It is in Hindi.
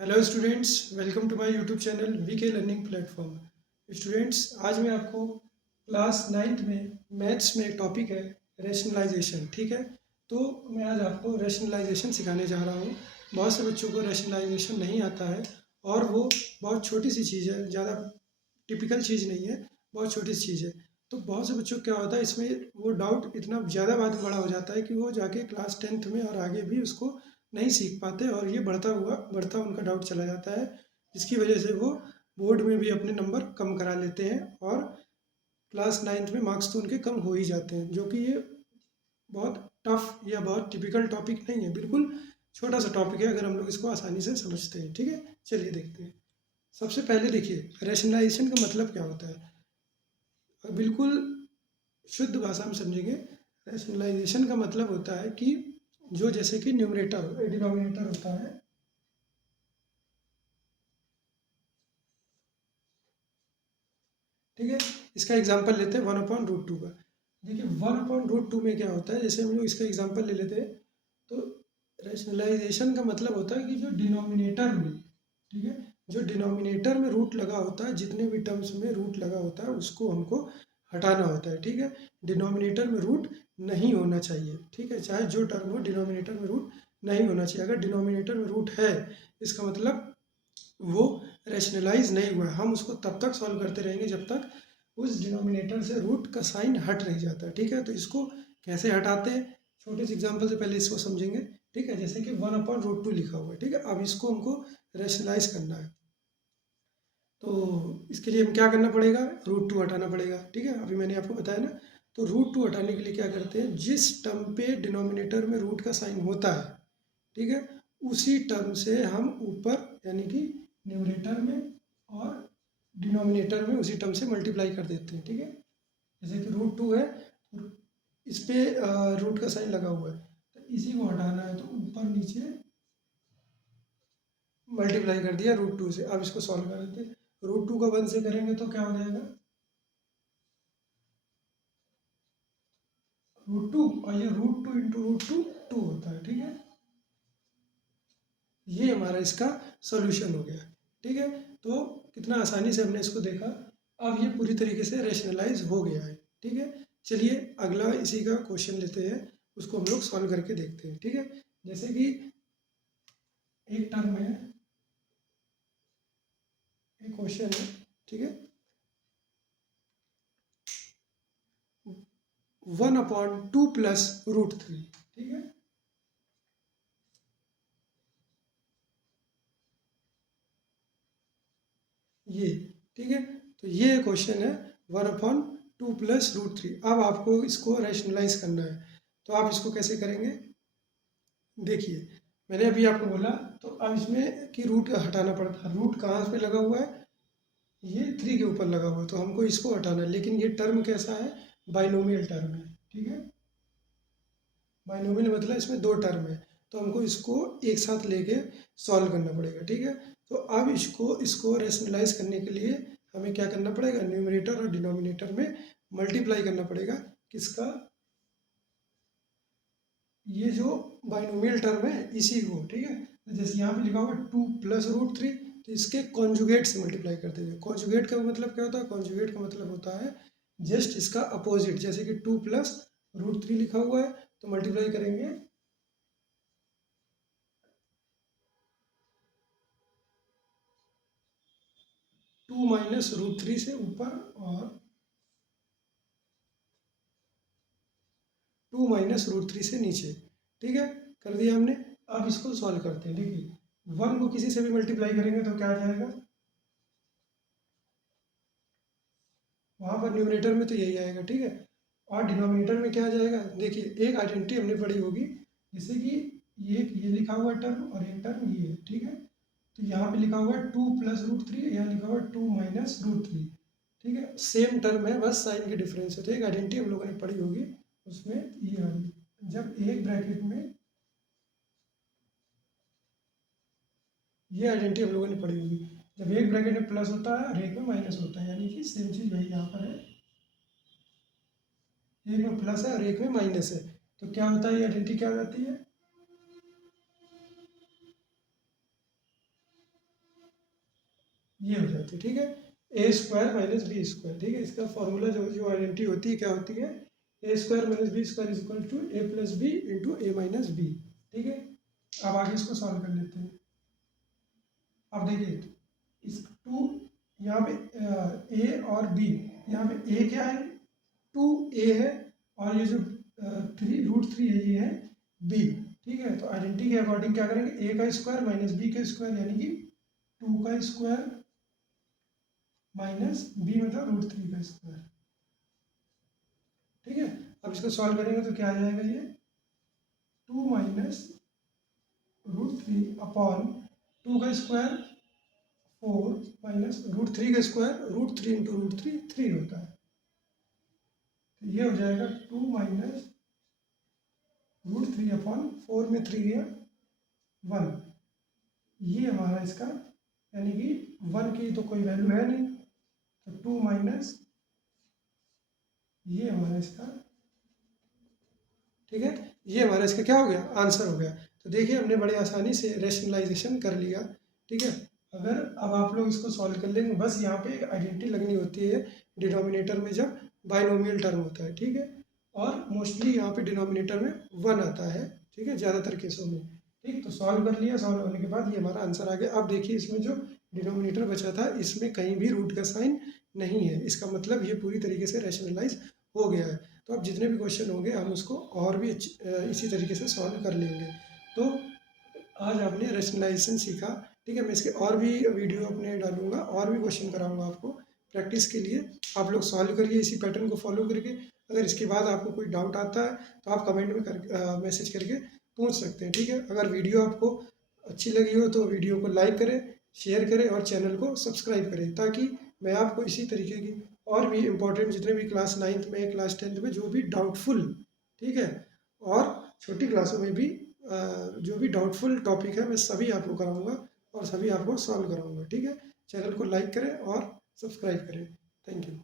Hello students, welcome to my YouTube channel VK learning platform. Students, आज मैं आपको क्लास नाइन्थ में मैथ्स में एक टॉपिक है रैशनलाइजेशन। ठीक है, तो मैं आज आपको रैशनलाइजेशन सिखाने जा रहा हूँ। बहुत से बच्चों को रैशनलाइजेशन नहीं आता है और वो बहुत छोटी सी चीज़ है, ज़्यादा टिपिकल चीज़ नहीं है, बहुत छोटी सी चीज़ है। तो बहुत से बच्चों को क्या होता है, इसमें वो डाउट इतना ज़्यादा बाद में बड़ा हो जाता है कि वो जाके क्लास टेंथ में और आगे भी उसको नहीं सीख पाते और ये बढ़ता उनका डाउट चला जाता है, जिसकी वजह से वो बोर्ड में भी अपने नंबर कम करा लेते हैं और क्लास नाइन्थ में मार्क्स तो उनके कम हो ही जाते हैं। जो कि ये बहुत टफ या बहुत टिपिकल टॉपिक नहीं है, बिल्कुल छोटा सा टॉपिक है अगर हम लोग इसको आसानी से समझते हैं। ठीक है, चलिए देखते हैं। सबसे पहले देखिए, रैशनलाइजेशन का मतलब क्या होता है। बिल्कुल शुद्ध भाषा में समझेंगे, रैशनलाइजेशन का मतलब होता है कि जो जैसे कि न्यूमरेटर डिनोमिनेटर होता है। ठीक है, इसका एग्जांपल लेते हैं 1/√2 का। देखिए 1/√2 में क्या होता है, जैसे हम लोग इसका एग्जांपल ले लेते हैं। तो रैशनलाइजेशन का मतलब होता है कि जो डिनोमिनेटर में, ठीक है, जो डिनोमिनेटर में रूट लगा होता है, जितने भी टर्म्स में रूट लगा होता है उसको हमको हटाना होता है। ठीक है, डिनोमिनेटर में रूट नहीं होना चाहिए। ठीक है, चाहे जो टर्म हो डिनोमिनेटर में रूट नहीं होना चाहिए। अगर डिनोमिनेटर में रूट है, इसका मतलब वो रैशनलाइज नहीं हुआ है। हम उसको तब तक सॉल्व करते रहेंगे जब तक उस डिनोमिनेटर से रूट का साइन हट नहीं जाता। ठीक है, तो इसको कैसे हटाते हैं, छोटे से एग्जांपल से पहले इसको समझेंगे। ठीक है, जैसे कि 1/√2 लिखा हुआ है। ठीक है, अब इसको हमको रैशनलाइज करना है, तो इसके लिए हम क्या करना पड़ेगा, √2 हटाना पड़ेगा। ठीक है, अभी मैंने आपको बताया ना। तो √2 हटाने के लिए क्या करते हैं, जिस टर्म पे डिनोमिनेटर में रूट का साइन होता है, ठीक है, उसी टर्म से हम ऊपर यानी कि न्यूमरेटर में और डिनोमिनेटर में उसी टर्म से मल्टीप्लाई कर देते हैं। ठीक है, जैसे कि √2 है, तो इस पे रूट का साइन लगा हुआ है, तो इसी को हटाना है, तो ऊपर नीचे मल्टीप्लाई कर दिया √2 से। अब इसको सॉल्व कर देते हैं। √2 का 1 से करेंगे तो क्या हो जाएगा, √2, और ये √2 इंटू √2 2 होता है। ठीक है, ये हमारा इसका सॉल्यूशन हो गया। ठीक है, तो कितना आसानी से हमने इसको देखा। अब ये पूरी तरीके से रैशनलाइज हो गया है। ठीक है, चलिए अगला इसी का क्वेश्चन लेते हैं, उसको हम लोग सॉल्व करके देखते हैं। ठीक है, जैसे कि एक टर्म है, एक क्वेश्चन है। ठीक है, 1/2 प्लस √3। ठीक है, ये, ठीक है, तो ये क्वेश्चन है 1/2 प्लस √3। अब आपको इसको रैशनलाइज करना है, तो आप इसको कैसे करेंगे, देखिए मैंने अभी आपको बोला। तो अब इसमें कि रूट हटाना पड़ता है। रूट कहाँ पे लगा हुआ है, ये 3 के ऊपर लगा हुआ है, तो हमको इसको हटाना है। लेकिन ये टर्म कैसा है, बाइनोमियल टर्म है। ठीक है, बाइनोमियल मतलब इसमें दो टर्म है, तो हमको इसको एक साथ लेके सॉल्व करना पड़ेगा। ठीक है, तो अब इसको इसको रैशनलाइज करने के लिए हमें क्या करना पड़ेगा, न्यूमरेटर और डिनोमिनेटर में मल्टीप्लाई करना पड़ेगा। किसका, ये जो बाइनोमियल टर्म है इसी को। ठीक है, तो जैसे यहाँ पे लिखा हुआ 2 प्लस √3, तो इसके कॉन्जुगेट से मल्टीप्लाई कर देंगे। कॉन्जुगेट का मतलब क्या होता है, कॉन्जुगेट का मतलब होता है जस्ट इसका अपोजिट। जैसे कि 2 प्लस √3 लिखा हुआ है, तो मल्टीप्लाई करेंगे 2 माइनस √3 से ऊपर और 2 माइनस √3 से नीचे। ठीक है, कर दिया हमने। अब इसको सॉल्व करते हैं। देखिए 1 को किसी से भी मल्टीप्लाई करेंगे तो क्या आ जाएगा, वहाँ पर न्यूमरेटर में तो यही आएगा। ठीक है, और डिनोमिनेटर में क्या आ जाएगा, देखिए एक आइडेंटिटी हमने पढ़ी होगी, जैसे कि ये लिखा हुआ टर्म और एक टर्म ये है। ठीक है, तो यहाँ पे लिखा हुआ है 2 प्लस √3, यहाँ लिखा हुआ है 2 माइनस √3। ठीक है, सेम टर्म है, बस साइन के डिफरेंस है। तो एक आइडेंटिटी हम लोगों ने पढ़ी होगी, उसमें ये वाली, जब एक ब्रैकेट में, ये आइडेंटिटी हम लोगों ने पढ़ी होगी, जब एक ब्रैकेट में प्लस होता है और एक में माइनस होता है, यानी कि सेम चीज़ वही यहाँ पर है, एक में प्लस है और एक में माइनस है। तो क्या होता है, ये आइडेंटिटी क्या हो जाती है, ये हो जाती है, ठीक है। A square minus b square, ठीक है। इसका फॉर्मूला जो आइडेंटिटी होती है क्या होती है, a square minus b square is equal to a plus b into a minus b, ठीक है। अब आगे इसको सॉल्व कर लेते हैं। अब देखिए इस टू, यहाँ पे ए और बी, यहाँ पे ए क्या है, 2a है, और ये जो 3√3 है ये है b, ठीक है। तो आइडेंटिटी के अकॉर्डिंग क्या करेंगे, a का स्क्वायर माइनस b का स्क्वायर, यानी कि 2 का स्क्वायर माइनस b मतलब √3 का स्क्वायर, ठीक है। अब इसको सॉल्व करेंगे तो क्या आ जाएगा, ये 2 माइनस √3 अपॉन 2 का स्क्वायर 4 माइनस √3 का स्क्वायर, √3 इंटू √3 3 होता है। तो ये हो जाएगा 2 माइनस √3 अपॉन 4 में 3 है 1, ये हमारा इसका, यानी कि 1 की तो कोई वैल्यू है नहीं, तो 2 माइनस ये हमारा इसका, ठीक है। ये हमारा इसका क्या हो गया, आंसर हो गया। तो देखिए हमने बड़े आसानी से रेशनलाइजेशन कर लिया, ठीक है। अगर अब आप लोग इसको सॉल्व कर लेंगे, बस यहाँ पे एक आइडेंटिटी लगनी होती है डिनोमिनेटर में जब बाइनोमियल टर्म होता है, ठीक है। और मोस्टली यहाँ पे डिनोमिनेटर में 1 आता है, ठीक है, ज़्यादातर केसों में, ठीक। तो सॉल्व कर लिया, सॉल्व होने के बाद ये हमारा आंसर आ गया। अब देखिए इसमें जो डिनोमिनेटर बचा था इसमें कहीं भी रूट का साइन नहीं है, इसका मतलब ये पूरी तरीके से रैशनलाइज हो गया है। तो अब जितने भी क्वेश्चन होंगे हम उसको और भी इसी तरीके से सॉल्व कर लेंगे। तो आज आपने रैशनलाइजेशन सीखा, ठीक है। मैं इसके और भी वीडियो अपने डालूंगा, और भी क्वेश्चन कराऊंगा आपको प्रैक्टिस के लिए। आप लोग सॉल्व करिए इसी पैटर्न को फॉलो करके। अगर इसके बाद आपको कोई डाउट आता है तो आप कमेंट में मैसेज करके पूछ सकते हैं, ठीक है। अगर वीडियो आपको अच्छी लगी हो तो वीडियो को लाइक करें, शेयर करें और चैनल को सब्सक्राइब करें, ताकि मैं आपको इसी तरीके की और भी इम्पोर्टेंट जितने भी क्लास 9th में, क्लास 10th में जो भी डाउटफुल, ठीक है, और छोटी क्लासों में भी जो भी डाउटफुल टॉपिक है मैं सभी आपको कराऊंगा और सभी आपको सॉल्व कराऊंगा, ठीक है। चैनल को लाइक करें और सब्सक्राइब करें। Thank you.